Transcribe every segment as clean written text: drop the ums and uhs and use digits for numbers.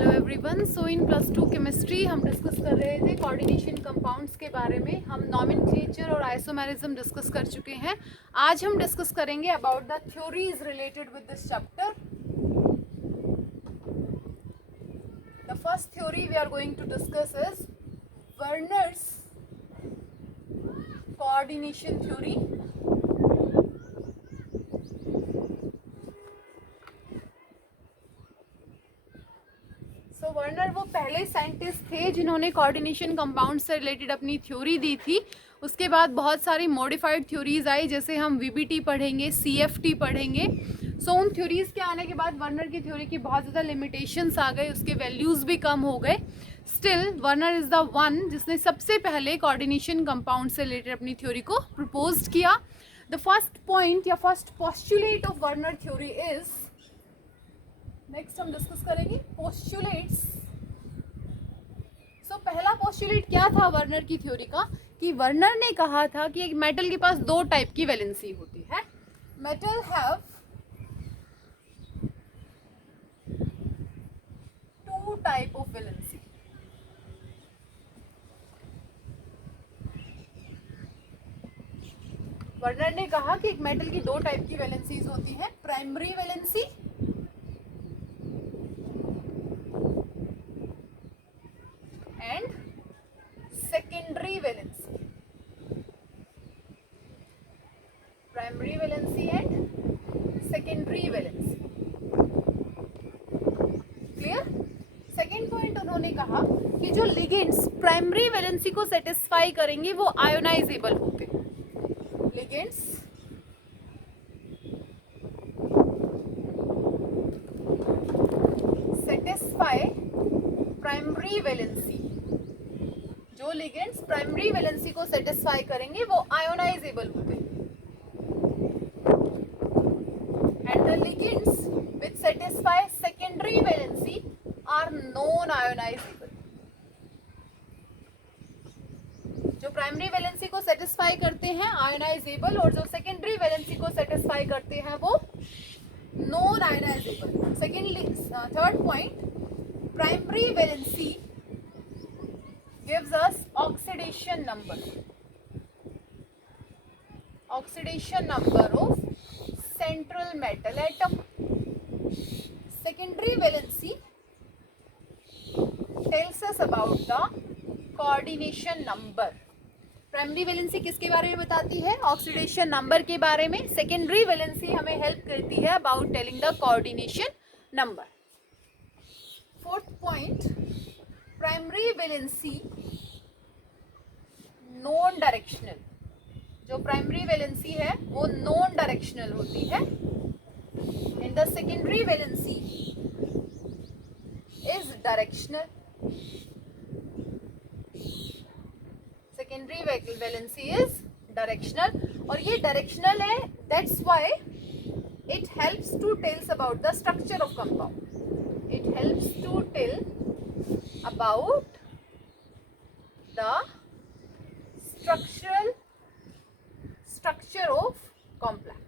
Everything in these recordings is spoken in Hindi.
Hello everyone. So in +2 chemistry हम डिस्कस कर रहे थे कोऑर्डिनेशन कंपाउंड्स के बारे में। हम नॉमेनक्लेचर और आइसोमेरिज्म डिस्कस कर चुके हैं। आज हम डिस्कस करेंगे about the theories related with this chapter. The first theory we are going to discuss is Werner's coordination theory. Werner वो पहले साइंटिस्ट थे जिन्होंने कोऑर्डिनेशन कंपाउंड से रिलेटेड अपनी थ्योरी दी थी। उसके बाद बहुत सारी मॉडिफाइड थ्योरीज आई, जैसे हम वीबीटी पढ़ेंगे, सीएफटी पढ़ेंगे। सो उन थ्योरीज के आने के बाद वर्नर की थ्योरी की बहुत ज़्यादा लिमिटेशंस आ गए, उसके वैल्यूज़ भी कम हो गए। Still Werner is the one जिसने सबसे पहले कोऑर्डिनेशन कंपाउंड से रिलेटेड अपनी थ्योरी को प्रपोज किया। द फर्स्ट पॉइंट या first postulate of Werner theory is, next हम डिस्कस करेंगे पोस्टुलेट्स। सो पहला पोस्टुलेट क्या था वर्नर की थ्योरी का, कि वर्नर ने कहा था कि एक मेटल के पास दो टाइप की वैलेंसी होती है। Metal have two type of valency. Werner ने कहा कि एक मेटल की दो टाइप की वैलेंसीज होती है, primary valency and secondary valency. Primary valency and secondary valency. Clear? Second point उन्होंने कहा कि जो लिगेंड्स प्राइमरी वैलेंसी को सेटिस्फाई करेंगे वो आयोनाइजेबल होते हैं। लिगेंड्स सेटिस्फाई प्राइमरी वैलेंसी, जो लिगेंड्स प्राइमरी वैलेंसी को सेटिस्फाई करेंगे वो आयोनाइजेबल होते हैं। And the ligands which satisfy secondary valency are non-ionizable। जो प्राइमरी वैलेंसी को सेटिस्फाई करते हैं आयोनाइजेबल, और जो सेकेंडरी वैलेंसी को सेटिस्फाई करते हैं वो non ionisable. Secondly third point, primary valency gives us oxidation number of central metal atom। secondary valency tells us about the coordination number। Primary valency किसके बारे में बताती है? ऑक्सीडेशन नंबर के बारे में। सेकेंडरी वैलेंसी हमें हेल्प करती है about telling the coordination number. Fourth point, primary valency non directional. जो प्राइमरी वैलेंसी है वो नॉन डायरेक्शनल होती है। And the secondary valency is directional. Secondary valency is directional, और ये डायरेक्शनल है, that's why it helps to tells about the structure of compound. It helps to tell about the structure of complex।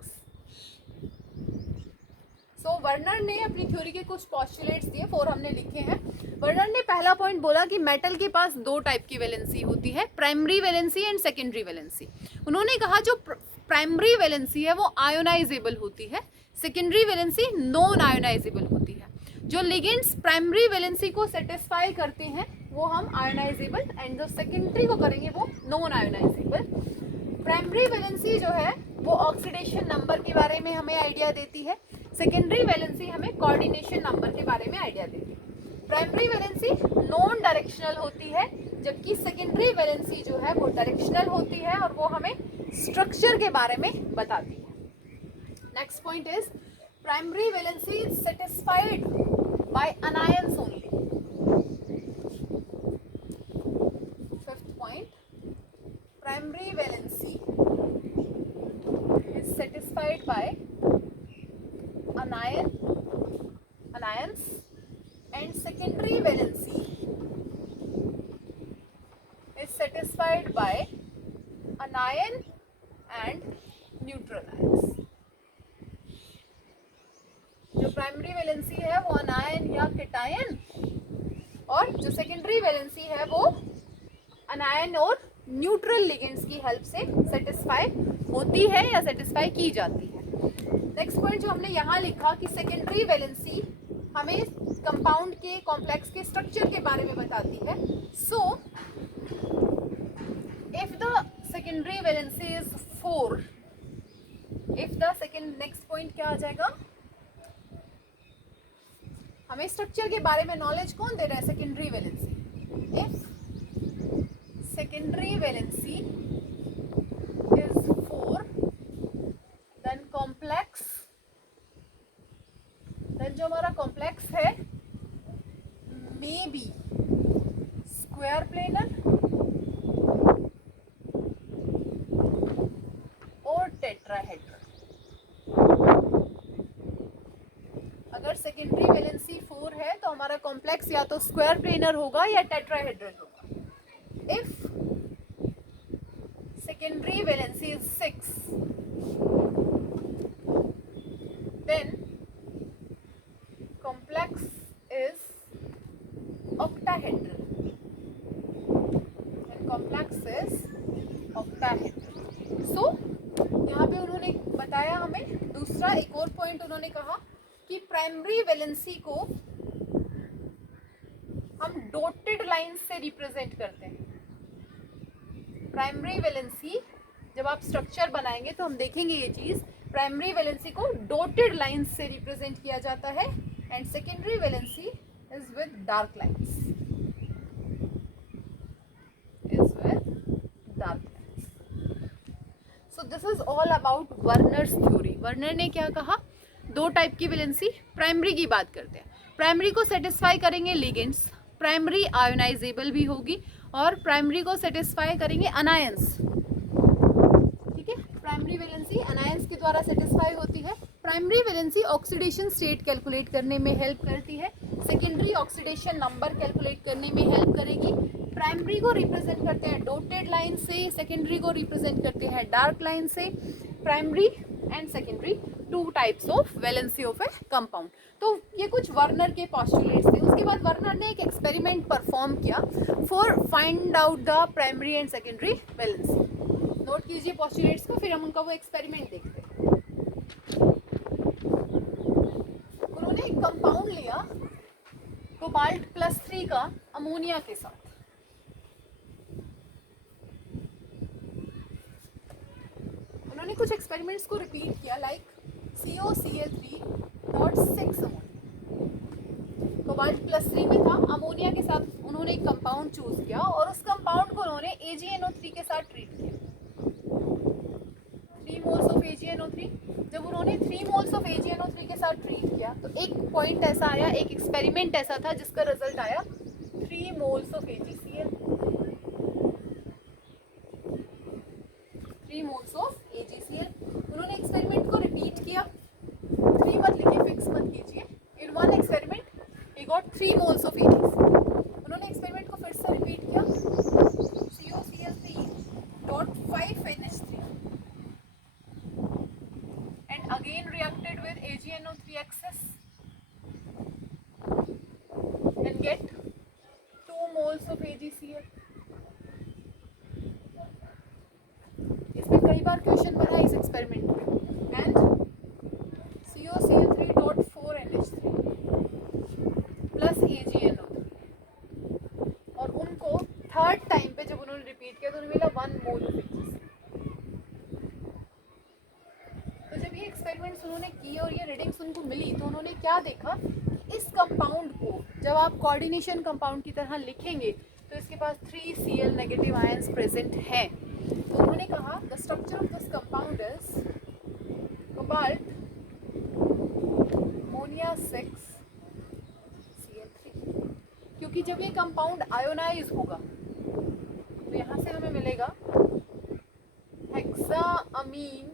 सो वर्नर ने अपनी थ्योरी के कुछ पोस्टुलेट्स दिए, 4 हमने लिखे हैं। वर्नर ने पहला पॉइंट बोला कि मेटल के पास दो टाइप की वैलेंसी होती है, primary valency and secondary valency. उन्होंने कहा जो प्राइमरी वैलेंसी है वो आयोनाइजेबल होती है, सेकेंडरी वैलेंसी नॉन आयोनाइजेबल होती है। जो लिगेंड्स प्राइमरी वैलेंसी को सेटिस्फाई करते हैं वो हम आयोनाइजेबल, एंड जो सेकेंडरी को करेंगे वो नॉन आयोनाइजेबल। प्राइमरी वैलेंसी जो है वो ऑक्सीडेशन नंबर के बारे में हमें आइडिया देती है, सेकेंडरी वैलेंसी हमें कोऑर्डिनेशन नंबर के बारे में आइडिया देती है। प्राइमरी वैलेंसी नॉन डायरेक्शनल होती है, जबकि सेकेंडरी वैलेंसी जो है वो डायरेक्शनल होती है और वो हमें स्ट्रक्चर के बारे में बताती है। Next point is primary valency is satisfied by anions only। Fifth point, primary valency is satisfied by anions and secondary valency is satisfied by anion and neutral ions। जो प्राइमरी वैलेंसी है वो अनायन या केटायन और जो सेकेंडरी वैलेंसी है वो अनायन और न्यूट्रल लिगेंड्स की हेल्प से सेटिस्फाई होती है या सेटिस्फाई की जाती है। नेक्स्ट पॉइंट जो हमने यहाँ लिखा कि सेकेंडरी वैलेंसी हमें कंपाउंड के कॉम्प्लेक्स के स्ट्रक्चर के बारे में बताती है। So if the secondary valency is 4, if the second, next point क्या आ जाएगा, हमें स्ट्रक्चर के बारे में नॉलेज कौन दे रहा है, secondary valency. If secondary valency is 4 then complex, then जो हमारा कॉम्प्लेक्स है मे बी स्क्वायर प्लेनर और टेट्राहेड्रल। अगर सेकेंडरी वैलेंसी 4 है तो हमारा कॉम्प्लेक्स या तो स्क्वायर प्लेनर होगा या टेट्राहेड्रल होगा। If secondary valency is 6 then complex is octahedral, then complex is octahedral. So यहाँ पे उन्होंने बताया हमें दूसरा एक और पॉइंट उन्होंने कहा कि प्राइमरी वैलेंसी को हम डॉटेड लाइन से रिप्रेजेंट करते हैं। प्राइमरी वैलेंसी जब आप स्ट्रक्चर बनाएंगे तो हम देखेंगे ये चीज, प्राइमरी वैलेंसी को डॉटेड लाइन से रिप्रेजेंट किया जाता है and secondary valency is with dark lines, so this is all about Werner's theory. Werner ने क्या कहा, दो टाइप की वैलेंसी, प्राइमरी की बात करते हैं, प्राइमरी को सेटिस्फाई करेंगे लिगेंड्स, प्राइमरी आयोनाइजेबल भी होगी, और प्राइमरी को सेटिस्फाई करेंगे अनायंस। ठीक है, प्राइमरी वैलेंसी अनायंस के द्वारा सेटिस्फाई होती है। Primary valency oxidation state calculate करने में हेल्प करती है, सेकेंडरी ऑक्सीडेशन नंबर कैलकुलेट करने में हेल्प करेगी। प्राइमरी को रिप्रेजेंट करते हैं डॉटेड लाइन से, सेकेंडरी को रिप्रेजेंट करते हैं डार्क लाइन से। Primary and secondary two types of valency of A compound. तो ये कुछ वर्नर के पॉस्टुलेट्स थे। उसके बाद वर्नर ने एक एक्सपेरिमेंट परफॉर्म किया for find out the primary and secondary valency. Note कीजिए पॉस्टुलेट्स को, फिर हम उनका वो एक्सपेरिमेंट देखते हैं। उन्होंने एक कंपाउंड लिया कोबाल्ट +3 का अमोनिया के साथ। उन्होंने कुछ एक्सपेरिमेंट्स को रिपीट किया, लाइक COCl3.6 अमोनिया। कोबाल्ट +3 में था, अमोनिया के साथ उन्होंने एक कंपाउंड चूज किया और उस कंपाउंड को उन्होंने AgNO3 के साथ ट्रीट किया, 3 मोल्स ऑफ AgNO3। जब उन्होंने 3 मोल्स ऑफ AgNO3 के साथ ट्रीट किया तो एक पॉइंट ऐसा आया, एक एक्सपेरिमेंट ऐसा था जिसका रिजल्ट आया 3 moles of AgCl, 3 moles of AgCl। उन्होंने एक्सपेरिमेंट को रिपीट किया, 3 मत लिखिए, फिक्स मत कीजिए। In one experiment he got 3 moles of AgCl। उन्होंने एक्सपेरिमेंट को फिर से रिपीट किया, COCl3.5NH3 and again reacted with AgNO3 excess and get 2 moles of AgCl। इसमें कई बार क्वेश्चन बना इस एक्सपेरिमेंट में। एंड COCl3.4NH3 प्लस AgNO3, और उनको थर्ड टाइम पे जब उन्होंने रिपीट किया तो उन्हें मिला 1 मोल ऑफ AgCl। तो जब ये एक्सपेरिमेंट्स उन्होंने किए और ये रीडिंग्स उनको मिली तो उन्होंने क्या देखा, इस कंपाउंड को जब आप कोऑर्डिनेशन कंपाउंड की तरह लिखेंगे तो इसके पास 3 Cl नेगेटिव आयंस प्रेजेंट हैं। तो उन्होंने कहा the structure of this compound is cobalt ammonia 6 Cl3, क्योंकि जब ये कंपाउंड आयोनाइज होगा तो यहाँ से हमें मिलेगा हेक्साअमीन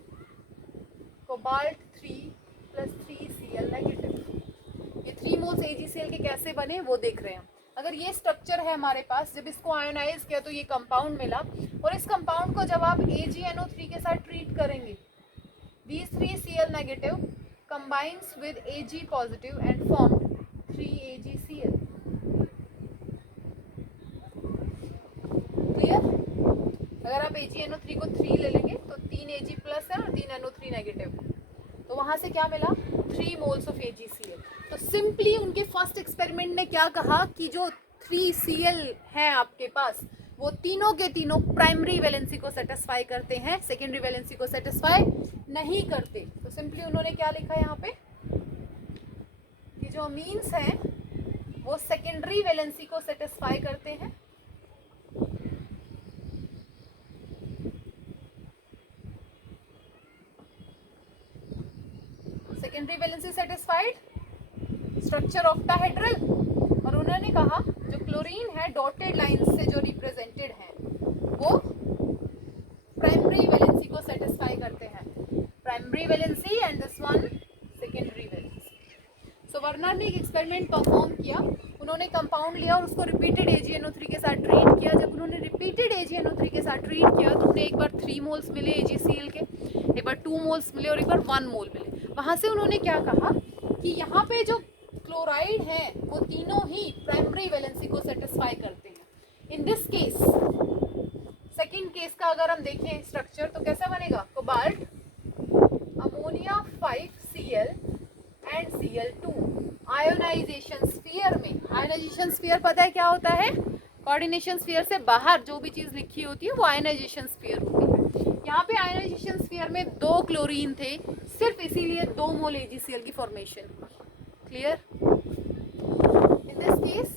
कोबाल्ट 3 + 3 Cl नेगेटिव। ये 3 मोल्स AgCl के कैसे बने वो देख रहे हैं। अगर ये स्ट्रक्चर है हमारे पास, जब इसको आयोनाइज किया तो ये कंपाउंड मिला, और इस कंपाउंड को जब आप AgNO3 के साथ ट्रीट करेंगे, these 3 Cl negative combines with Ag positive and formed 3 AgCl। AgNO3 को 3 ले लेंगे तो 3 Ag प्लस है और 3 NO3 नेगेटिव, तो वहां से क्या मिला 3 मोल्स ऑफ AgCl। तो सिंपली उनके फर्स्ट एक्सपेरिमेंट में क्या कहा कि जो 3Cl है आपके पास वो तीनों के तीनों प्राइमरी वैलेंसी को सेटिस्फाई करते हैं, सेकेंडरी वैलेंसी को सेटिस्फाई नहीं करते। तो सिंपली उन्होंने क्या लिखा यहाँ पे कि जो अमीन्स हैं वो सेकेंडरी वैलेंसी को सेटिस्फाई करते हैं, secondary valency satisfied, structure octahedral. और उन्होंने कहा जो क्लोरीन है डॉटेड लाइन से जो रिप्रेजेंटेड है वो प्राइमरी वैलेंसी को सेटिस्फाई करते हैं, primary valency and this one secondary valency. सो वर्नर ने एक एक्सपेरिमेंट परफॉर्म किया, उन्होंने कंपाउंड लिया और उसको रिपीटेड AgNO3 के साथ ट्रीट किया। जब उन्होंने रिपीटेड AgNO3 के साथ ट्रीट किया तो उन्हें एक बार 3 मोल्स मिले AgCl के, एक बार 2 मोल्स मिले और एक बार 1 मोल मिले। वहां से उन्होंने क्या कहा कि यहाँ पे जो क्लोराइड है वो तीनों ही प्राइमरी वैलेंसी को सेटिस्फाई करते हैं। In this case second case का अगर हम देखें स्ट्रक्चर तो कैसा बनेगा, cobalt ammonia 5Cl and Cl2 ionisation sphere में। आयोनाइजेशन स्फीयर पता है क्या होता है, कोऑर्डिनेशन स्फीयर से बाहर जो भी चीज लिखी होती है वो आयोनाइजेशन स्फीयर होती है। यहाँ पे आयोनाइजेशन स्फीयर में 2 क्लोरीन थे, सिर्फ इसीलिए 2 मोल AgCl की फॉर्मेशन हुई। Clear? In this case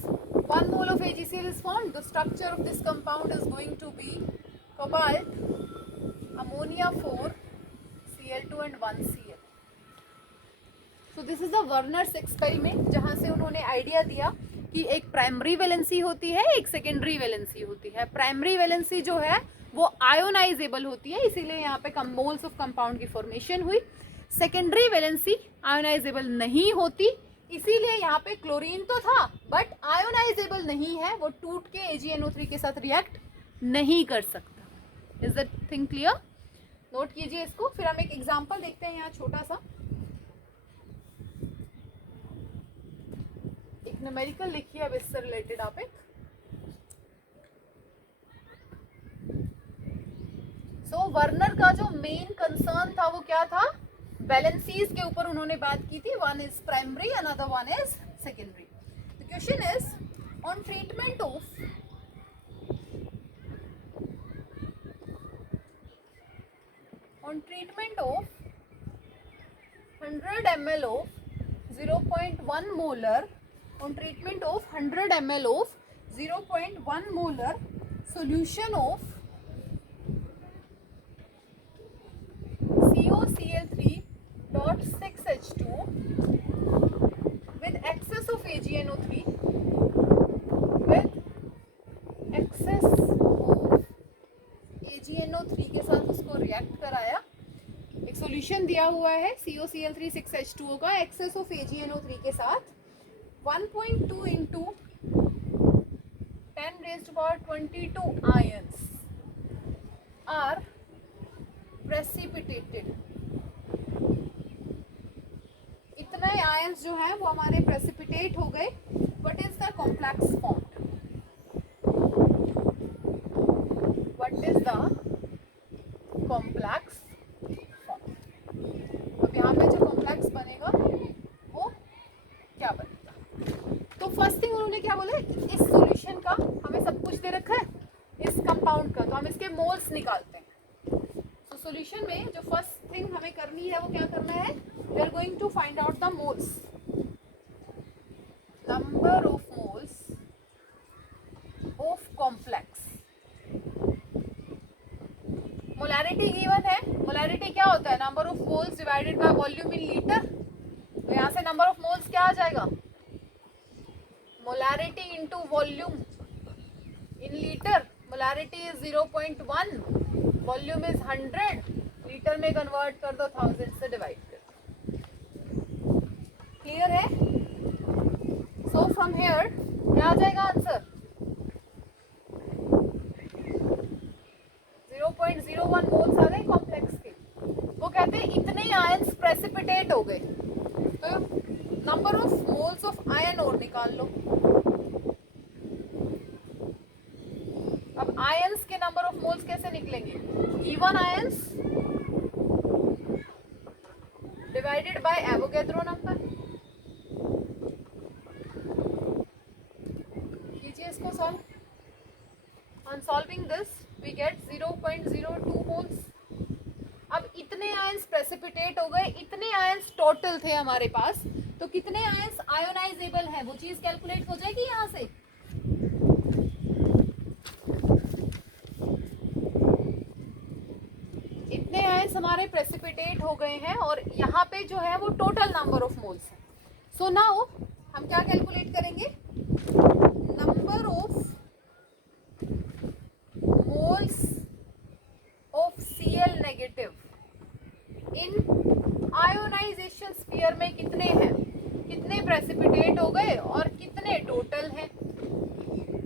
1 mole of AgCl is formed. The structure of this compound is going to be cobalt, ammonia 4, Cl2 and 1Cl. So this is a Werner's experiment जहाँ से उन्होंने आइडिया दिया कि एक प्राइमरी वैलेंसी होती है, एक सेकेंडरी वैलेंसी होती है। प्राइमरी वैलेंसी जो है वो आयोनाइजेबल होती है, इसीलिए यहाँ पे मोल्स ऑफ कंपाउंड की फॉर्मेशन हुई। सेकेंडरी वैलेंसी आयोनाइजेबल नहीं होती, इसीलिए यहाँ पे क्लोरीन तो था बट आयोनाइजेबल नहीं है, वो टूट के AgNO3 के साथ रिएक्ट नहीं कर सकता। Is that thing clear? Note कीजिए इसको। फिर हम एक एग्जांपल देखते हैं यहाँ छोटा सा, एक न्यूमेरिकल लिखिए अब इससे रिलेटेड आप एक। सो वर्नर का जो मेन कंसर्न था वो क्या था, वैलेंसीज के ऊपर उन्होंने बात की थी। One is primary, another one is secondary. The question is on treatment of treatment of 100 ml of 0.1 molar on treatment of 100 ml of 0.1 molar solution of COCl3.6H2 with excess of AgNO3 के साथ उसको रिएक्ट कराया। एक सॉल्यूशन दिया हुआ है COCl3 6H2O का एक्सेस ऑफ AgNO3 के साथ 1.2 into 10 raised to power 22 ions are precipitated। इतने आयंस जो हैं वो हमारे प्रेसिपिटेट हो गए। What is the complex form? What is the complex form? अब यहाँ पे जो कॉम्प्लेक्स बनेगा वो क्या बनेगा? तो फर्स्ट थिंग उन्होंने क्या बोला, इस सॉल्यूशन का हमें सब कुछ दे रखा है इस कंपाउंड का, तो हम इसके मोल्स निकालते हैं। तो सॉल्यूशन में जो फर्स्ट थिंग हमें करनी है वो क्या करना है, we are going to find out the moles, number of moles of complex. Molarity given है। मोलैरिटी क्या होता है, number of moles divided by volume in litre. तो यहाँ से नंबर ऑफ मोल्स क्या आ जाएगा, molarity into volume in litre. Molarity is 0.1, volume is 100, litre में कन्वर्ट कर दो 1000 से डिवाइड कर दो। क्लियर है? सो फ्रॉम हियर क्या आ जाएगा आंसर, 0.01 मोल्स आ गए कॉम्प्लेक्स के। वो कहते हैं इतने आयंस प्रेसिपिटेट हो गए, तो number of moles of ion और निकाल लो। अब आयंस के नंबर ऑफ मोल्स कैसे कैसे निकलेंगे? Given ions divided by Avogadro number. कीजिए इसको solve. On solving this we get 0.02 moles. अब इतने आयंस प्रेसिपिटेट हो गए, इतने आयंस टोटल थे हमारे पास, तो कितने आयंस आयोनाइजेबल है वो चीज कैलकुलेट हो जाएगी यहाँ से। इतने आयंस हमारे प्रेसिपिटेट हो गए हैं और यहाँ पे जो है वो टोटल नंबर ऑफ मोल्स है। सो नाउ हम क्या कैलकुलेट करेंगे? Number of moles of Cl negative in ionisation sphere में कितने हैं, कितने प्रेसिपिटेट हो गए और कितने टोटल हैं।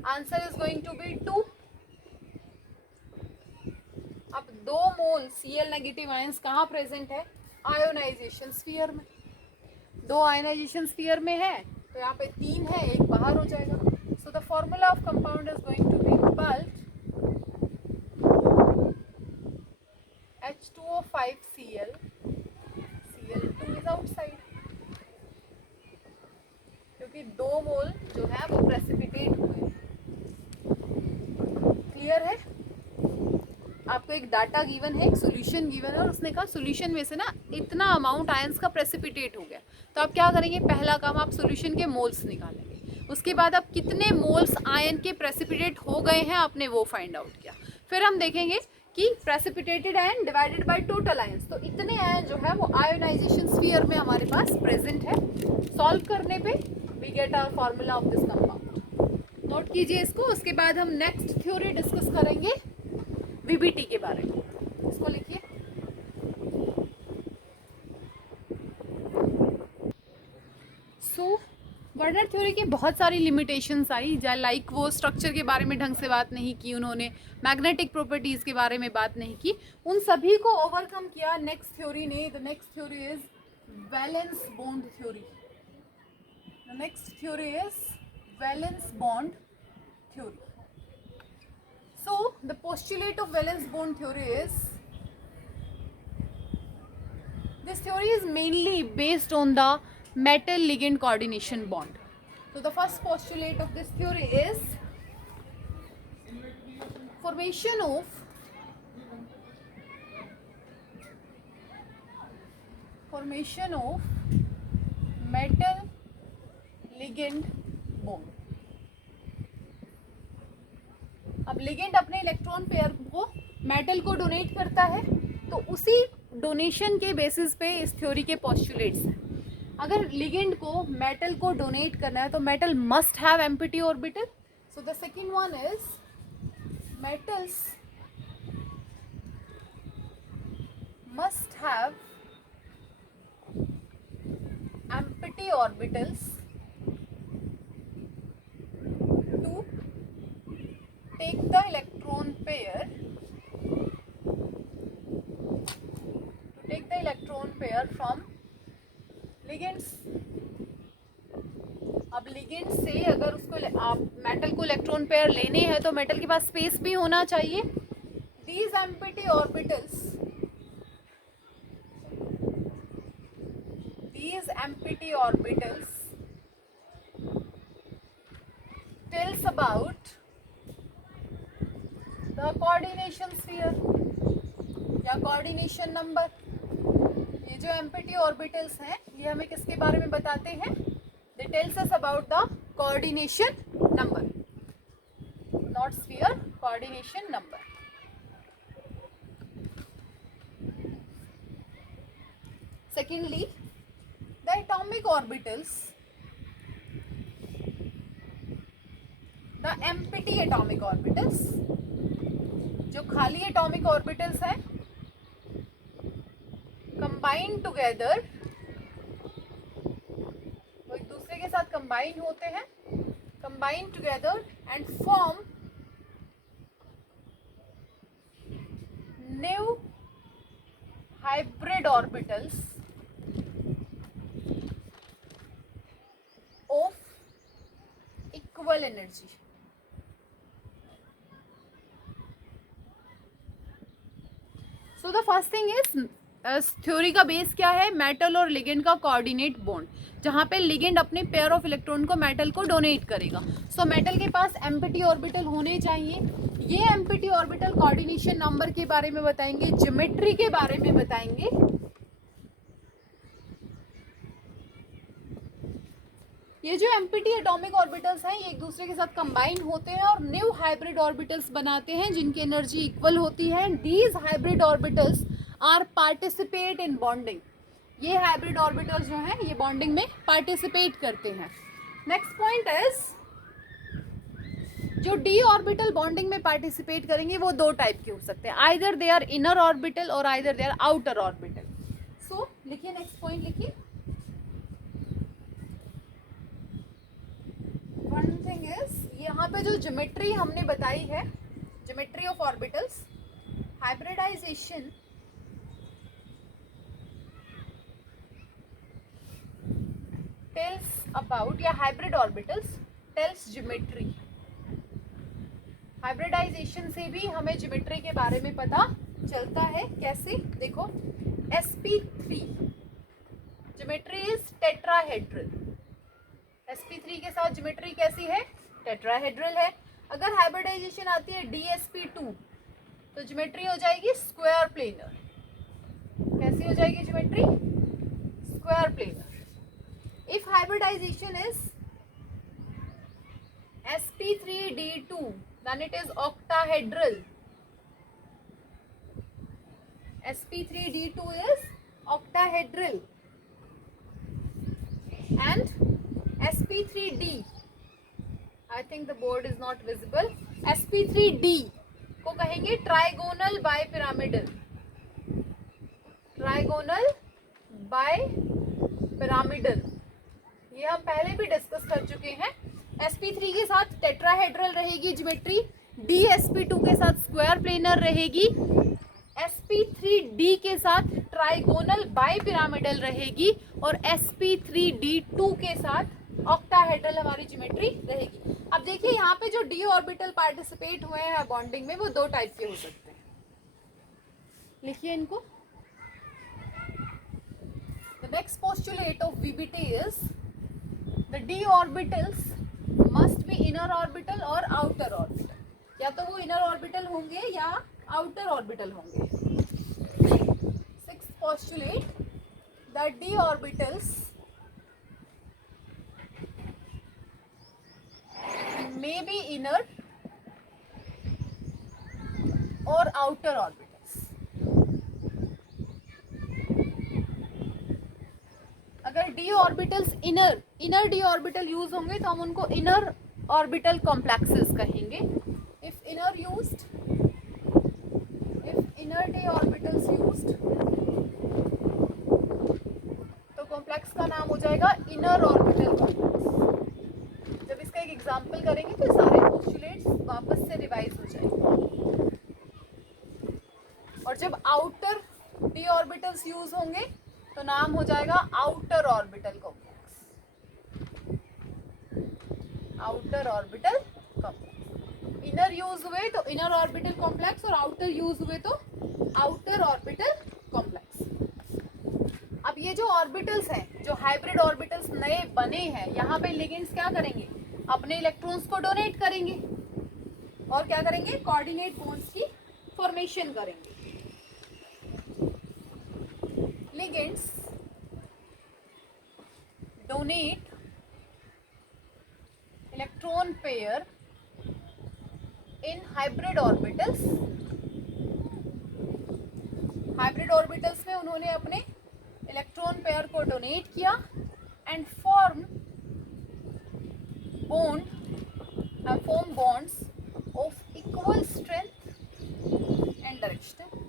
Answer is going to be 2। अब 2 मोल Cl नेगेटिव आयंस कहाँ प्रेजेंट है? आयोनाइजेशन स्फीयर में। 2 आयोनाइजेशन स्फीयर में है तो यहाँ पे 3 है, एक बाहर हो जाएगा। So the formula of compound is going to be bulk H2O5Cl, Cl2 is outside, क्योंकि 2 मोल जो है वो प्रेसिपिटेट हुए। क्लियर है? आपको एक डाटा गिवन है, एक सॉल्यूशन गिवन है और उसने कहा सॉल्यूशन में से ना इतना अमाउंट आयंस का प्रेसिपिटेट हो गया, तो आप क्या करेंगे? पहला काम आप सॉल्यूशन के मोल्स निकालेंगे, उसके बाद आप कितने मोल्स आयन के प्रेसिपिटेट हो गए हैं आपने वो फाइंड आउट किया। फिर हम देखेंगे कि precipitated ion divided by total ions, तो इतने आयन जो है वो आयोनाइजेशन स्फीयर में हमारे पास प्रेजेंट है। सॉल्व करने पे we get our formula of this compound. Note कीजिए इसको। उसके बाद हम नेक्स्ट थ्योरी डिस्कस करेंगे वीबीटी के बारे में। इसको लिखिए। सो वर्नर थ्योरी की बहुत सारी लिमिटेशंस आई, लाइक वो स्ट्रक्चर के बारे में ढंग से बात नहीं की उन्होंने, मैग्नेटिक प्रॉपर्टीज के बारे में बात नहीं की, उन सभी को ओवरकम किया नेक्स्ट थ्योरी ने। The next theory is valence bond theory. The next theory is valence bond theory. So the postulate of valence bond theory is, this theory is mainly based on the metal ligand coordination bond. So the first postulate of this theory is formation of metal ligand bond. अब लिगेंड अपने इलेक्ट्रॉन पेयर को मेटल को डोनेट करता है, तो उसी डोनेशन के बेसिस पे इस थ्योरी के पोस्टुलेट्स हैं। अगर लिगेंड को मेटल को डोनेट करना है तो metal must have empty orbital. So the second one is metals must have empty orbitals take the electron pair from ligands. अब लिगेंड से अगर उसको आप मेटल को इलेक्ट्रॉन पेयर लेने हैं तो मेटल के पास स्पेस भी होना चाहिए। These empty orbitals tells about the coordination sphere या coordination number। ये जो एम्प्टी ऑर्बिटल्स हैं ये हमें किसके बारे में बताते हैं? They tells us about the coordination number, not sphere, coordination number. Secondly, the atomic orbitals, the empty atomic orbitals, जो खाली एटॉमिक ऑर्बिटल्स हैं, कंबाइन टुगेदर, वो एक दूसरे के साथ कंबाइन होते हैं, combine together and form new hybrid orbitals of equal energy. So the first thing is theory का बेस क्या है, मेटल और लिगेंड का कोऑर्डिनेट बॉन्ड, जहाँ पे लिगेंड अपने पेयर ऑफ इलेक्ट्रॉन को मेटल को डोनेट करेगा। सो मेटल के पास एम्प्टी ऑर्बिटल होने चाहिए। ये एम्प्टी ऑर्बिटल कोऑर्डिनेशन नंबर के बारे में बताएंगे, ज्योमेट्री के बारे में बताएंगे। ये जो एम्प्टी एटॉमिक ऑर्बिटल्स हैं ये एक दूसरे के साथ कंबाइन होते हैं और न्यू हाइब्रिड ऑर्बिटल्स बनाते हैं जिनकी एनर्जी इक्वल होती है। These hybrid orbitals are participate in bonding. ये हाइब्रिड ऑर्बिटल्स जो हैं ये बॉन्डिंग में पार्टिसिपेट करते हैं। नेक्स्ट पॉइंट इज, जो डी ऑर्बिटल बॉन्डिंग में पार्टिसिपेट करेंगे वो दो टाइप के हो सकते हैं, either they are inner orbital और either they are outer orbital. So लिखिए, नेक्स्ट पॉइंट लिखिए। वन थिंग इज, यहाँ पे जो ज्योमेट्री हमने बताई है, geometry of orbitals, hybridisation tells about, या hybrid orbitals tells geometry. Hybridisation से भी हमें ज्योमेट्री के बारे में पता चलता है। कैसे, देखो sp3 geometry is tetrahedral. sp3 के साथ ज्योमेट्री कैसी है, टेट्राहेड्रल है। अगर हाइब्रिडाइजेशन आती है dsp2 तो ज्योमेट्री हो जाएगी स्क्वायर प्लेनर। कैसी हो जाएगी geometry, square planar. If hybridisation is sp3d2 then it is octahedral. sp3d2 is octahedral and sp3d, I think the board is not visible, sp3d को कहेंगे ट्राइगोनल बाइपिरामिडल। ट्राइगोनल बाइपिरामिडल ये हम पहले भी डिस्कस कर चुके हैं। sp3 के साथ टेट्राहेड्रल रहेगी ज्योमेट्री, dsp2 के साथ स्क्वायर प्लेनर रहेगी, sp3d के साथ ट्राइगोनल बाइपिरामिडल रहेगी और sp3d2 के साथ ऑक्टाहेड्रल हमारी ज्योमेट्री रहेगी। अब देखिए यहाँ पे जो d ऑर्बिटल पार्टिसिपेट हुए हैं बॉन्डिंग में वो दो टाइप के हो सकते हैं। लिखिए इनको। The next postulate of VBT is the d orbitals must be inner orbital or outer orbital। या तो वो inner orbital होंगे या outer orbital होंगे। Sixth postulate, the d orbitals may be inner or outer orbitals। अगर d orbitals inner d orbital use होंगे तो हम उनको इनर ऑर्बिटल कॉम्प्लेक्सेस कहेंगे। if inner d orbitals used तो कॉम्प्लेक्स का नाम हो जाएगा इनर ऑर्बिटल कॉम्प्लेक्स। जब इसका एक एग्जांपल करेंगे तो सारे पोस्टुलेट्स वापस से रिवाइज हो जाएंगे। और जब आउटर d ऑर्बिटल्स यूज होंगे तो नाम हो जाएगा outer orbital complex. Outer orbital complex. Inner use हुए तो इनर ऑर्बिटल कॉम्प्लेक्स और आउटर यूज हुए तो आउटर ऑर्बिटल कॉम्प्लेक्स। अब ये जो ऑर्बिटल्स हैं, जो हाइब्रिड ऑर्बिटल्स नए बने हैं, यहाँ पे लिगेंड्स क्या करेंगे, अपने इलेक्ट्रॉन्स को डोनेट करेंगे और क्या करेंगे, कोऑर्डिनेट बॉन्ड्स की फॉर्मेशन करेंगे। Ligands donate electron pair in hybrid orbitals. Hybrid orbitals में उन्होंने अपने इलेक्ट्रॉन पेयर को डोनेट किया and form bonds of equal strength and direction.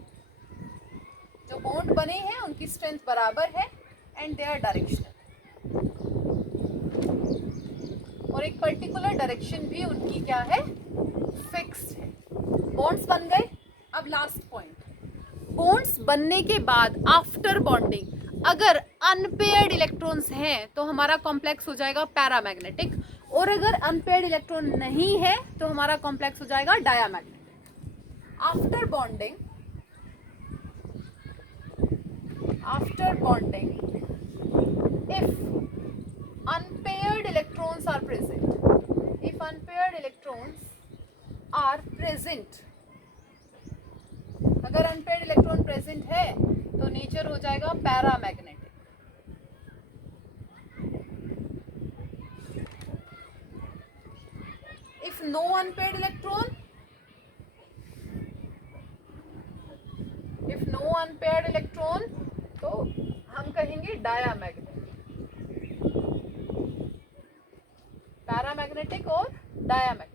जो बॉन्ड बने हैं उनकी स्ट्रेंथ बराबर है एंड दे आर डायरेक्शनल, और एक पर्टिकुलर डायरेक्शन भी उनकी क्या है, फिक्स्ड है। बॉन्ड्स बन गए। अब लास्ट पॉइंट, बॉन्ड्स बनने के बाद आफ्टर बॉन्डिंग अगर अनपेयर्ड इलेक्ट्रॉन्स हैं तो हमारा कॉम्प्लेक्स हो जाएगा पैरामैग्नेटिक, और अगर अनपेयर्ड इलेक्ट्रॉन नहीं है तो हमारा कॉम्प्लेक्स हो जाएगा diamagnetic. After bonding after bonding, if unpaired electrons are present, if unpaired electrons are present, अगर अनपेयर्ड इलेक्ट्रॉन प्रेजेंट है तो नेचर हो जाएगा paramagnetic. If no unpaired electron, if no unpaired electron तो हम कहेंगे डायामैग्नेटिक, पैरामैग्नेटिक और डायामैग्नेटिक।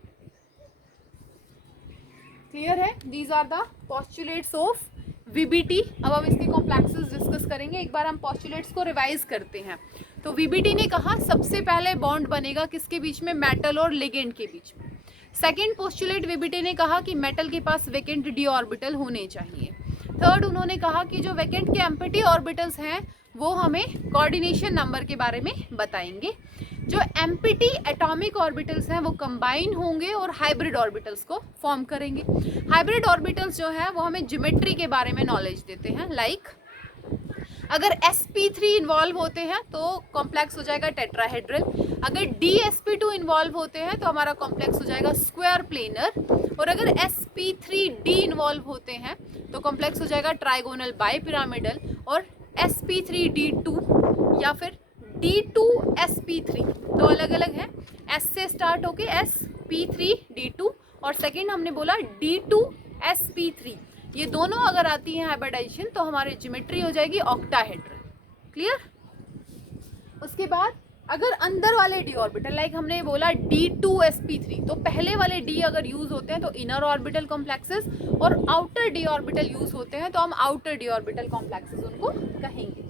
क्लियर है? These are the postulates of VBT. अब हम इसके कॉम्प्लेक्सेस डिस्कस करेंगे। एक बार हम पोस्टुलेट्स को रिवाइज करते हैं। तो वीबीटी ने कहा सबसे पहले बॉन्ड बनेगा किसके बीच में? मेटल और लिगेंड के बीच में। सेकंड पोस्टुलेट वीबीटी ने कहा कि मेटल के पास वैकेंट डी ऑर्बिटल होने चाहिए। थर्ड उन्होंने कहा कि जो वैकेंट के एम्प्टी ऑर्बिटल्स हैं वो हमें कोऑर्डिनेशन नंबर के बारे में बताएंगे। जो एम्प्टी एटॉमिक ऑर्बिटल्स हैं वो कंबाइन होंगे और हाइब्रिड ऑर्बिटल्स को फॉर्म करेंगे। हाइब्रिड ऑर्बिटल्स जो है वो हमें ज्योमेट्री के बारे में नॉलेज देते हैं। लाइक अगर sp3 इन्वॉल्व होते हैं तो कॉम्प्लेक्स हो जाएगा टेट्राहेड्रल। अगर dsp2 इन्वॉल्व होते हैं तो हमारा कॉम्प्लेक्स हो जाएगा स्क्वायर प्लेनर। और अगर sp3d इन्वॉल्व होते हैं तो कॉम्प्लेक्स हो जाएगा ट्राइगोनल बाइपिरामिडल। और sp3d2 या फिर d2sp3 तो अलग अलग है। s से स्टार्ट होके sp3d2 और सेकेंड हमने बोला d2sp3। ये दोनों अगर आती हैं हाइब्रिडाइजेशन तो हमारी ज्योमेट्री हो जाएगी ऑक्टाहेड्रल। क्लियर? उसके बाद अगर अंदर वाले डी ऑर्बिटल, लाइक हमने बोला d2sp3, तो पहले वाले d अगर यूज होते हैं तो इनर ऑर्बिटल कॉम्प्लेक्सेस और आउटर डी ऑर्बिटल यूज होते हैं तो हम आउटर डी ऑर्बिटल कॉम्प्लेक्सेस उनको कहेंगे।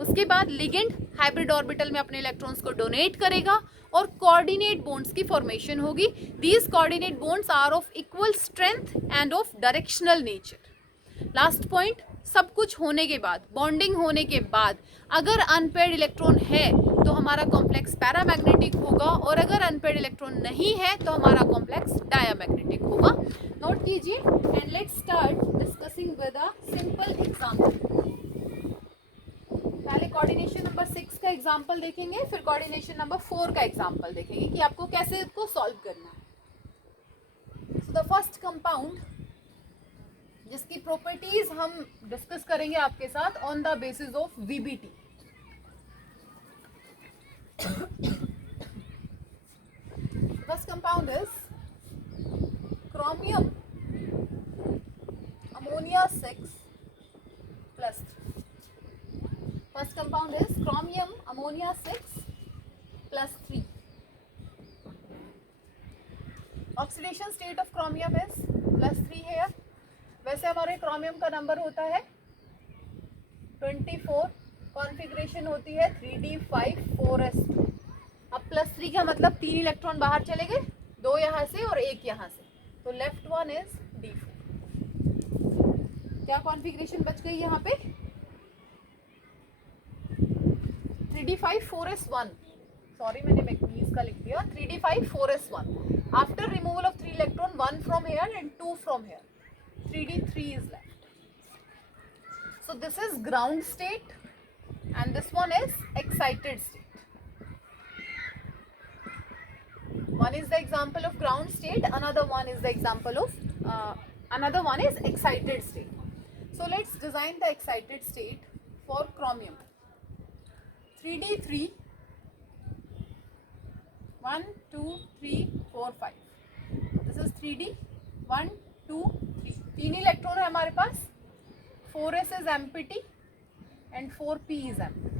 उसके बाद लिगेंड हाइब्रिड ऑर्बिटल में अपने इलेक्ट्रॉन्स को डोनेट करेगा और कोऑर्डिनेट बॉन्ड्स की फॉर्मेशन होगी। These coordinate bonds are of equal strength and of directional nature. Last point, सब कुछ होने के बाद, बॉन्डिंग होने के बाद अगर अनपेयर्ड इलेक्ट्रॉन है तो हमारा कॉम्प्लेक्स पैरामैग्नेटिक होगा और अगर अनपेयर्ड इलेक्ट्रॉन नहीं है तो हमारा कॉम्प्लेक्स डायामैग्नेटिक होगा। नोट कीजिए and let's start discussing with a simple example. पहले कोऑर्डिनेशन नंबर 6 का एग्जांपल देखेंगे, फिर कोऑर्डिनेशन नंबर 4 का एग्जांपल देखेंगे कि आपको कैसे इसको सॉल्व करना है। सो द फर्स्ट कंपाउंड जिसकी प्रॉपर्टीज हम डिस्कस करेंगे आपके साथ on the basis of VBT. First compound is chromium ammonia 6 plus 3. First compound is chromium ammonia 6 plus 3. Oxidation state of chromium is plus 3 here. वैसे हमारे chromium का नंबर होता है 24, कॉन्फ़िगरेशन होती है 3d5 4s2। अब प्लस 3 का मतलब 3 इलेक्ट्रॉन बाहर चले गए, 2 यहाँ से और 1 यहाँ से, तो लेफ्ट वन इज d4। क्या कॉन्फ़िगरेशन बच गई यहाँ पे? 3d5 4s1, सॉरी मैंने मैग्नीज का लिख दिया, 3d5 4s1। After removal of 3 electron, 1 from here and 2 from here, 3d3 is left. So this is ground state and this one is excited state. One is the example of ground state, another one is the example of another one is excited state. So let's design the excited state for chromium. 3d3, 1 2 3 4 5. This is 3d, 1 2 3, 3 electron है हमारे पास, 4s is empty and 4p is empty.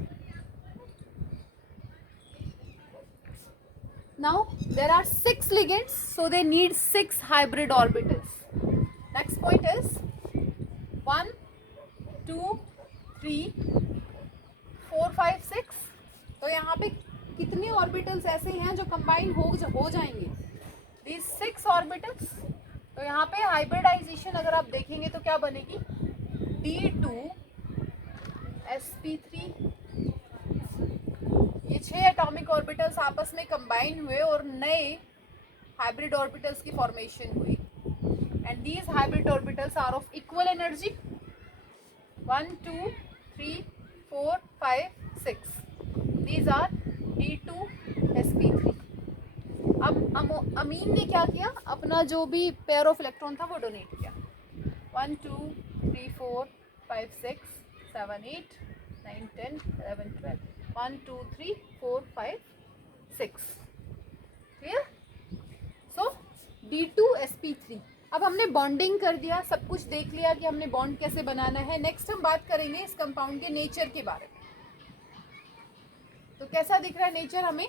Now there are 6 ligands, so they need 6 hybrid orbitals. Next point is 1 2 3 4 5 6. तो यहाँ पे कितने ऑर्बिटल्स ऐसे हैं जो कंबाइन हो जाएंगे? These 6 orbitals. तो यहाँ पे हाइब्रिडाइजेशन अगर आप देखेंगे तो क्या बनेगी? d2sp3। ये 6 एटॉमिक ऑर्बिटल्स आपस में कंबाइन हुए और नए हाइब्रिड ऑर्बिटल्स की फॉर्मेशन हुई। And these hybrid orbitals are of equal energy, 1 2 3 4 5 6, these are D2sp3। अब अमीन ने क्या किया, अपना जो भी पेयर ऑफ इलेक्ट्रॉन था वो डोनेट किया। 1 2 3 4 5 6 7 8 9 10 11 12 1 2 3 4 5 6, क्लियर। सो D2sp3। अब हमने बॉन्डिंग कर दिया, सब कुछ देख लिया कि हमने बॉन्ड कैसे बनाना है। नेक्स्ट हम बात करेंगे इस कंपाउंड के नेचर के बारे में। तो कैसा दिख रहा है नेचर हमें,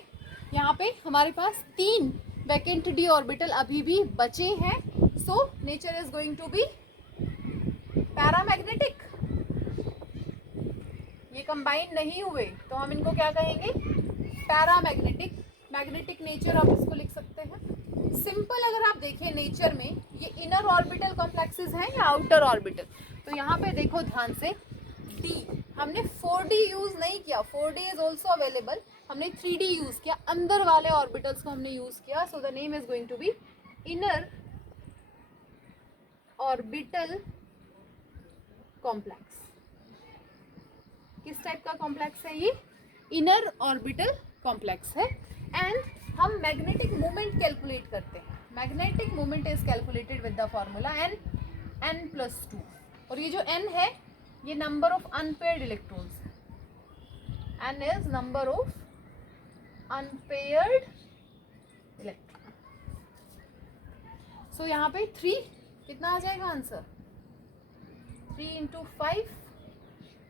यहाँ पे हमारे पास 3 वैकेंट डी ऑर्बिटल अभी भी बचे हैं। So nature is going to be paramagnetic. ये कंबाइन नहीं हुए तो हम इनको क्या कहेंगे, पैरामैग्नेटिक। मैग्नेटिक नेचर आप इसको लिख सकते हैं। सिंपल अगर आप देखें नेचर में, ये इनर ऑर्बिटल कॉम्प्लेक्सेस हैं या आउटर ऑर्बिटल। तो यहाँ पे देखो ध्यान से, डी हमने 4D यूज नहीं किया, 4D इज ऑल्सो अवेलेबल, हमने 3D यूज किया, अंदर वाले ऑर्बिटल्स को हमने यूज किया। So the name is going to be inner orbital complex. किस टाइप का कॉम्प्लेक्स है ये, इनर ऑर्बिटल कॉम्प्लेक्स है। एंड हम मैग्नेटिक मोमेंट कैलकुलेट करते हैं। Magnetic moment is calculated with the formula n+2। और ये जो n है ये नंबर ऑफ अनपेयर्ड इलेक्ट्रॉन्स है। n is number of unpaired electron. So यहाँ पे 3 कितना आ जाएगा answer, 3 × 5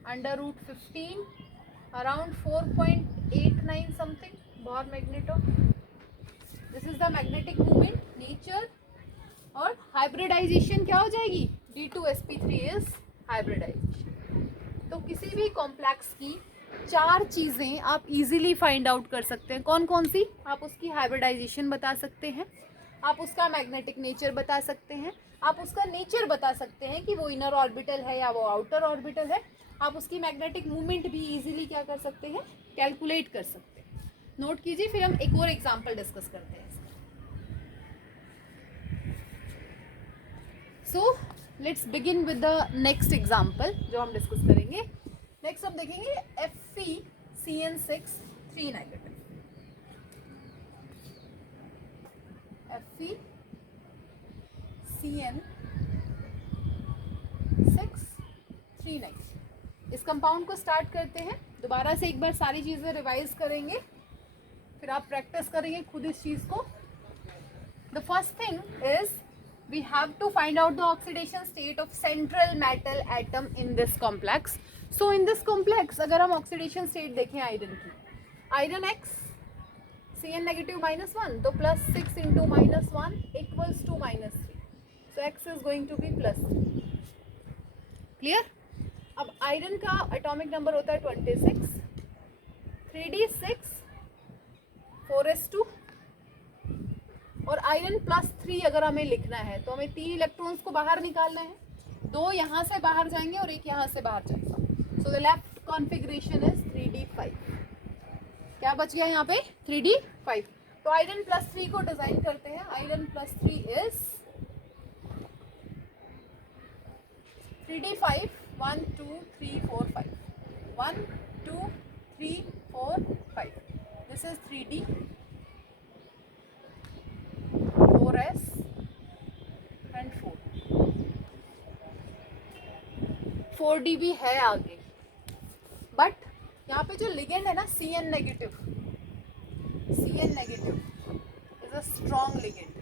√15 around 4.89 something bore magneto. This is the magnetic movement nature. और हाइब्रिडाइजेशन क्या हो जाएगी, D2sp3 इज हाइब्रिडाइजेशन। तो किसी भी कॉम्प्लेक्स की 4 चीज़ें आप इजीली फाइंड आउट कर सकते हैं। कौन कौन सी, आप उसकी हाइब्रिडाइजेशन बता सकते हैं, आप उसका मैग्नेटिक नेचर बता सकते हैं, आप उसका नेचर बता सकते हैं कि वो इनर ऑर्बिटल है या वो आउटर ऑर्बिटल है, आप उसकी मैग्नेटिक मूवमेंट भी इजीली क्या कर सकते हैं, कैलकुलेट कर सकते हैं। नोट कीजिए, फिर हम एक और एग्जांपल डिस्कस करते हैं। So let's begin with the next example जो हम डिस्कस करेंगे। नेक्स्ट हम देखेंगे FeCN6 3 नेगेटिव। FeCN6 3 negative. इस कंपाउंड को स्टार्ट करते हैं। दोबारा से एक बार सारी चीज़ें रिवाइज करेंगे, फिर आप प्रैक्टिस करेंगे खुद इस चीज़ को। The first thing is we have to find out the oxidation state of central metal atom in this complex. So in this complex अगर हम oxidation state देखें आयरन की, आयरन X Cn negative -1, तो +6 × -1 equals to -3. So X is going to be +3. Clear? अब आयरन का एटॉमिक नंबर होता है 26, 3d6 4s2। और आयरन +3 अगर हमें लिखना है तो हमें 3 इलेक्ट्रॉन्स को बाहर निकालना है, 2 यहाँ से बाहर जाएंगे और 1 यहाँ से बाहर जाएगा। So the left configuration is 3d5। क्या बच गया यहाँ पे, 3d5। तो आयरन +3 को डिजाइन करते हैं। Iron +3 is 3d5 1 2 3 4 5 1 2 3 4 5। This is 3d 4s and 4d भी है आगे। बट यहाँ पे जो लिगेंड है ना Cn negative is a strong ligand.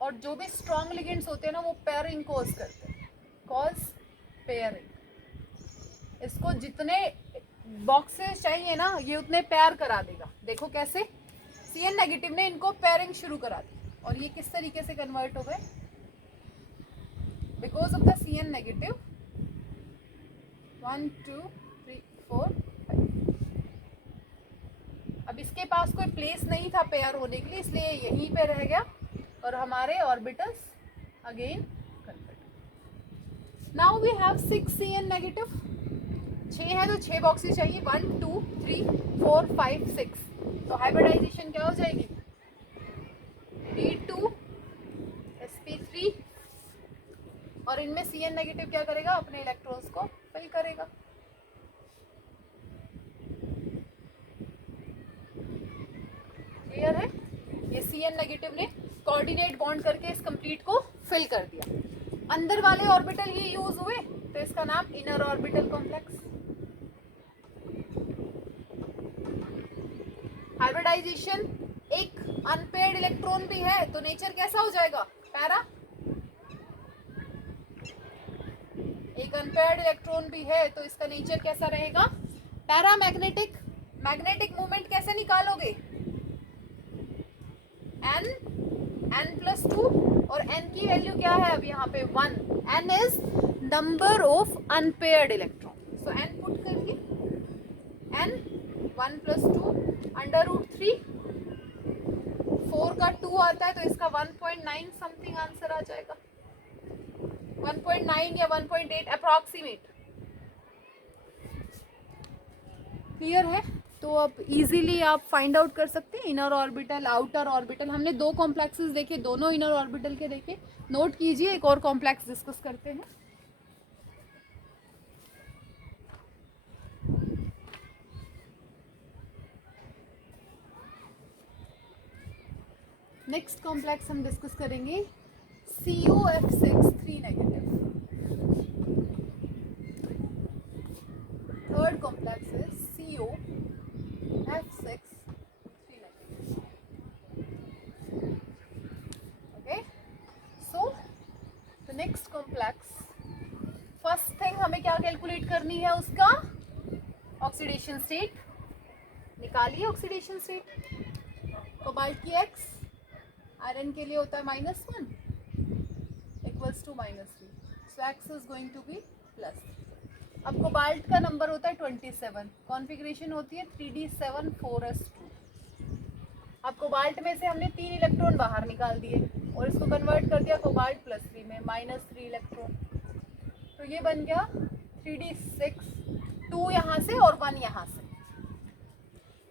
और जो भी स्ट्रॉन्ग लिगेंड्स होते हैं ना वो पेयरिंग कॉज करते हैं, कॉज पेयरिंग। इसको जितने बॉक्सेस चाहिए ना ये उतने पेयर करा देगा। देखो कैसे, Cn नेगेटिव ने इनको पेयरिंग शुरू करा दी और ये किस तरीके से कन्वर्ट हो गए, because of the Cn negative 1 2 3 4 5। अब इसके पास कोई प्लेस नहीं था पेयर होने के लिए, इसलिए यहीं पे रह गया और हमारे orbitals again convert. Now we have 6 Cn negative, 6 है तो 6 बॉक्सेस चाहिए, 1 2 3 4 5 6। तो हाइब्रिडाइजेशन क्या हो जाएगी, D2sp3 और इनमें Cn नेगेटिव क्या करेगा, अपने इलेक्ट्रॉन्स को फिल करेगा। क्लियर है? ये Cn नेगेटिव ने कोऑर्डिनेट बॉन्ड करके इस कंप्लीट को फिल कर दिया। अंदर वाले ऑर्बिटल ही यूज हुए तो इसका नाम इनर ऑर्बिटल कॉम्प्लेक्स। हाइब्रिडाइजेशन, एक अनपेयर्ड इलेक्ट्रॉन भी है तो नेचर कैसा हो जाएगा, पैरा। एक अनपेयर्ड इलेक्ट्रॉन भी है तो इसका नेचर कैसा रहेगा, पैरामैग्नेटिक। मैग्नेटिक मूवमेंट कैसे निकालोगे, n+2 और n की वैल्यू क्या है अब यहाँ पे 1। n is number of unpaired electron, so n put करिए, n 1+2 √3, 4 का 2 आता है तो इसका 1.9 समथिंग आंसर आ जाएगा, 1.9 या 1.8 अप्रॉक्सीमेट। क्लियर है? तो अब इजीली आप फाइंड आउट कर सकते हैं इनर ऑर्बिटल, आउटर ऑर्बिटल। हमने 2 कॉम्प्लेक्सेस देखे, दोनों इनर ऑर्बिटल के देखे। नोट कीजिए, एक और कॉम्प्लेक्स डिस्कस करते हैं। नेक्स्ट कॉम्प्लेक्स हम डिस्कस करेंगे COF6 3 नेगेटिव। थर्ड कॉम्प्लेक्स है COF6 3 negative. Okay, so the next complex, first thing हमें क्या कैलकुलेट करनी है, उसका ऑक्सीडेशन स्टेट। निकालिए ऑक्सीडेशन स्टेट। कोबाल्ट की X आयरन के लिए होता है -1 equals to -3, so X is going to be plus. अब कोबाल्ट का नंबर होता है 27, कॉन्फ़िगरेशन होती है 3d7 4s2। अब कोबाल्ट में से हमने 3 इलेक्ट्रॉन बाहर निकाल दिए और इसको कन्वर्ट कर दिया कोबाल्ट +3 में, -3 इलेक्ट्रॉन, तो ये बन गया 3d6, 2 यहाँ से और 1 यहाँ से।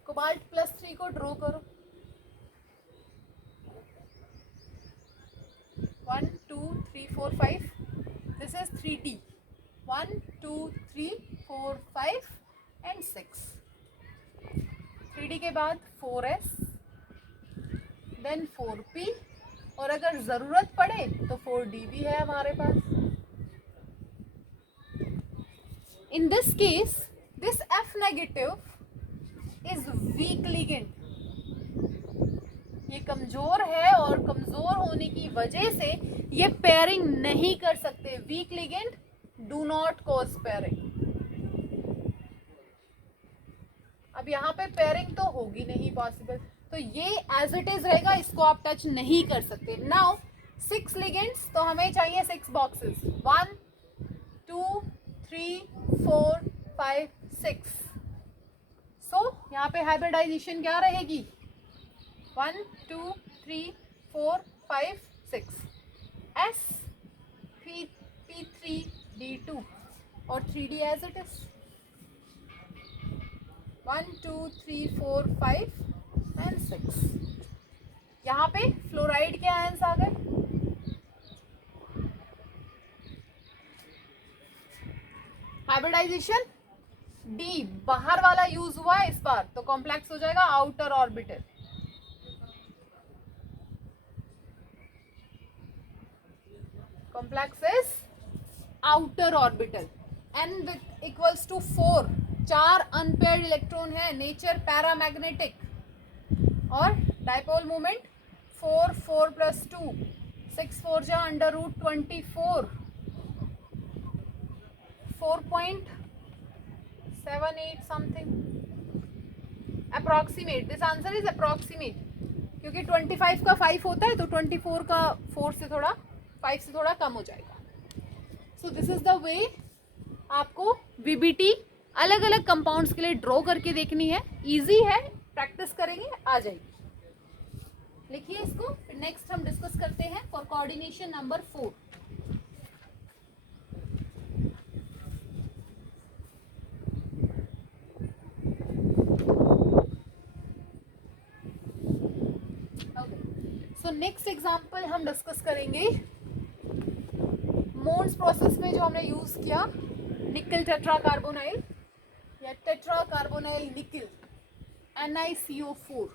कोबाल्ट +3 को ड्रॉ करो, 1 2 3 4 5, this is 3d, 1 2 3 4 5 and 6। 3d के बाद 4s, देन 4p, और अगर जरूरत पड़े तो 4d भी है हमारे पास। In this case this F negative is weak ligand, ये कमजोर है और कमजोर होने की वजह से ये पेयरिंग नहीं कर सकते। Week ligand do not cause pairing. अब यहाँ पे पेयरिंग तो होगी नहीं पॉसिबल, तो ये एज इट इज रहेगा, इसको आप टच नहीं कर सकते। नाउ 6 लिगेंड्स, तो हमें चाहिए 6 बॉक्सेस, 1 2 3 4 5 6। सो यहाँ पे हाइब्रिडाइजेशन क्या रहेगी, 1 2 3 4 5 6, S P3D2 और 3D as it is, 1 2 3 4 5 and 6। यहाँ पे फ्लोराइड के आयंस आ गए, हाइब्रिडाइजेशन D बाहर वाला यूज हुआ है इस बार, तो कॉम्प्लेक्स हो जाएगा outer orbital. Complex is outer orbital, n equals to 4, 4 unpaired electron है, नेचर पैरामैग्नेटिक, और डाइपोल मोमेंट 4 4 + 2, 6 4 जा √24, 4.78 something approximate. This answer is approximate, क्योंकि 25 का 5 होता है तो 24 का 4 से थोड़ा 5 से थोड़ा कम हो जाएगा। सो दिस इज द वे आपको VBT अलग अलग कंपाउंड्स के लिए ड्रॉ करके देखनी है। इजी है, प्रैक्टिस करेंगे आ जाएगी। लिखिए इसको, नेक्स्ट हम डिस्कस करते हैं for coordination number 4। So next example हम डिस्कस करेंगे मोन्स प्रोसेस में जो हमने यूज किया निकल टेट्रा कार्बोनाइल या टेट्रा कार्बोनाइल निकल NiCO4,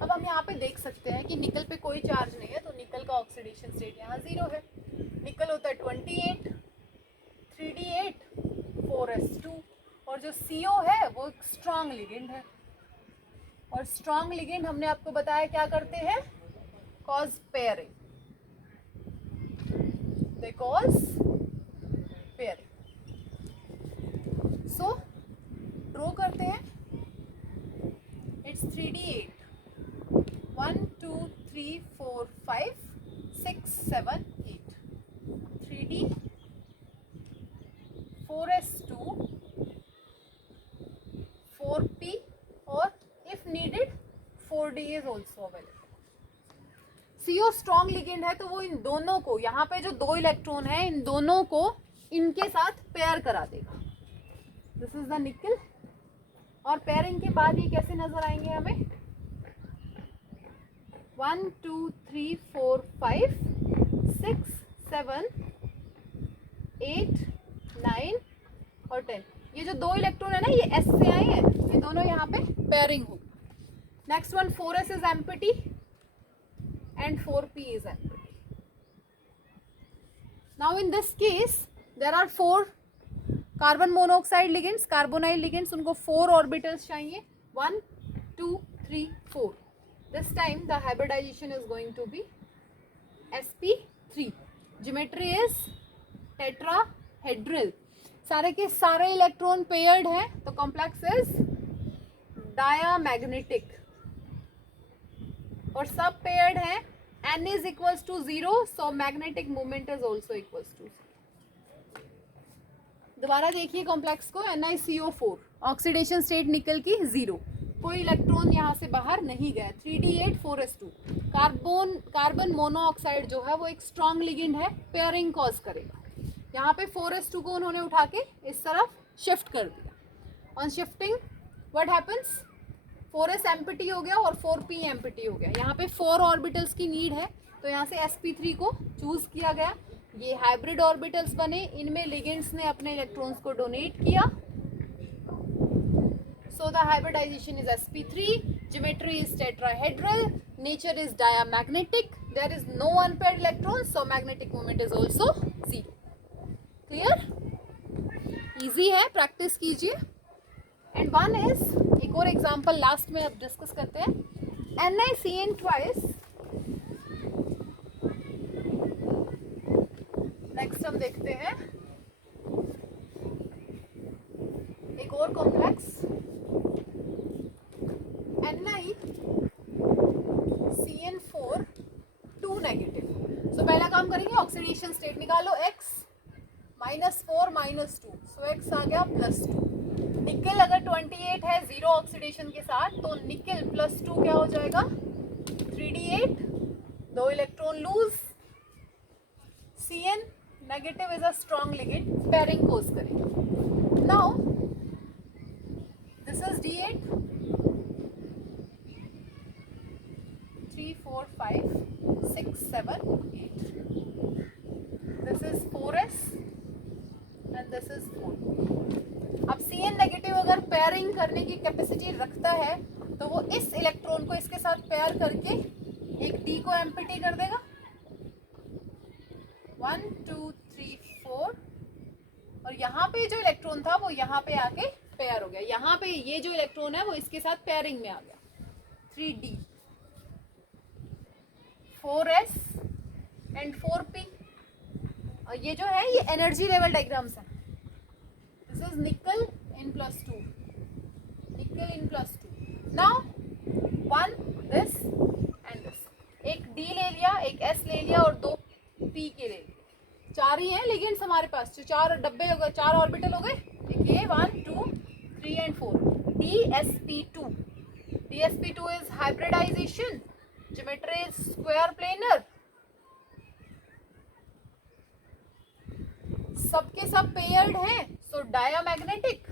अब हम यहाँ पे देख सकते हैं कि निकल पे कोई चार्ज नहीं है, तो निकल का ऑक्सीडेशन स्टेट यहाँ 0 है। निकल होता है 28, 3D8, 4s2, और जो CO है वो एक स्ट्रॉन्ग लिगेंड है, और स्ट्रॉन्ग लिगेंड हमने आपको बताया क्या करते हैं, cause pairing, they cause pairing. So draw करते हैं, it's 3D8, 1 2 3 4 5 6 7 8, 3D, 4s2, 4p, और if needed 4d is also available. CO strong ligand है, तो वो इन दोनों को, यहाँ पे जो दो इलेक्ट्रॉन है इन दोनों को इनके साथ पेयर करा देगा। दिस इज द निकल, और पेयरिंग के बाद ये कैसे नजर आएंगे हमें, 1 2 3 4 5 6 7 8 9 और 10, ये जो दो इलेक्ट्रॉन है ना ये S से आए हैं, ये दोनों यहाँ पे पेयरिंग होगी। Next one, 4s is empty and 4p is empty. Now in this case there are 4 carbon monoxide ligands, carbonyl ligands, उनको 4 ऑर्बिटल्स चाहिए, 1 2 3 4. This time the hybridization is going to be sp3. Geometry is tetrahedral. सारे के सारे इलेक्ट्रॉन पेयर्ड हैं, तो कॉम्प्लेक्स इज डायामैग्नेटिक, और सब पेयर्ड हैं, n is equals to 0, so magnetic moment is also equals to 0. दोबारा देखिए कॉम्प्लेक्स को, NiCO4, ऑक्सीडेशन स्टेट निकल की 0, कोई इलेक्ट्रॉन यहाँ से बाहर नहीं गया, 3D8 4s2, कार्बन मोनोऑक्साइड जो है वो एक स्ट्रॉन्ग लिगेंड है, पेयरिंग कॉज करेगा। यहाँ पे 4s2 को उन्होंने उठा के इस तरफ शिफ्ट कर दिया। On shifting what happens, 4s empty हो गया और 4p एम्प्टी हो गया। यहाँ पे 4 ऑर्बिटल्स की नीड है, तो यहाँ से sp3 को चूज किया गया। ये हाइब्रिड ऑर्बिटल्स बने, इनमें लिगेंड्स ने अपने इलेक्ट्रॉन्स को डोनेट किया। So the hybridisation is sp3, geometry is tetrahedral, nature is diamagnetic, there is no unpaired electron, so magnetic moment is also 0। Clear, easy है, प्रैक्टिस कीजिए। एंड वन इज, एक और एग्जांपल लास्ट में अब डिस्कस करते हैं, NiCN ट्वाइस। नेक्स्ट हम देखते हैं एक और कॉम्प्लेक्स, NiCN4 2 नेगेटिव। सो पहला काम करेंगे, ऑक्सीडेशन स्टेट निकालो, x -4 -2, सो x आ गया +2। निकल अगर 28 है 0 ऑक्सीडेशन के साथ, तो निकल +2 क्या हो जाएगा, 3D8, 2 electron lose, Cn negative is a strong ligand, pairing cause करेंगे। Now this is D8, 3 4 5 6 7 8, this is 4s and this is 4. अब Cn नेगेटिव अगर पेयरिंग करने की कैपेसिटी रखता है, तो वो इस इलेक्ट्रॉन को इसके साथ पेयर करके एक D को एम्प्टी कर देगा, 1 2 3 4, और यहाँ पे जो इलेक्ट्रॉन था वो यहाँ पे आके पेयर हो गया। यहाँ पे ये जो इलेक्ट्रॉन है वो इसके साथ पेयरिंग में आ गया, 3D, 4s एंड 4p। और ये जो है ये एनर्जी लेवल डायग्राम्स है। दिस इज निकल in +2, निकल in +2। Now 1 this and this, एक D ले लिया, एक S ले लिया और 2 P के ले लिए, 4 ही हैं लिगेंड्स हमारे पास, जो 4 डब्बे हो गए, 4 ऑर्बिटल हो गए। देखिए 1 2 3 and 4, DsP2, DsP2 is hybridization, geometry is square planar, सबके सब पेयर्ड हैं, सो डायामैग्नेटिक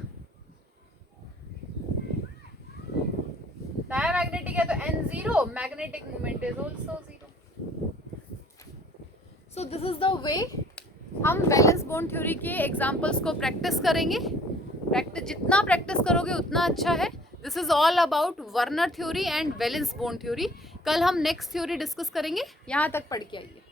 है तो N zero, magnetic moment is also zero. So this is the way हम वैलेंस बॉन्ड थ्योरी के एग्जाम्पल्स को प्रैक्टिस करेंगे। जितना प्रैक्टिस करोगे उतना अच्छा है। This is all about Werner theory and valence bond theory. कल हम नेक्स्ट थ्योरी डिस्कस करेंगे। यहाँ तक पढ़ के आइए।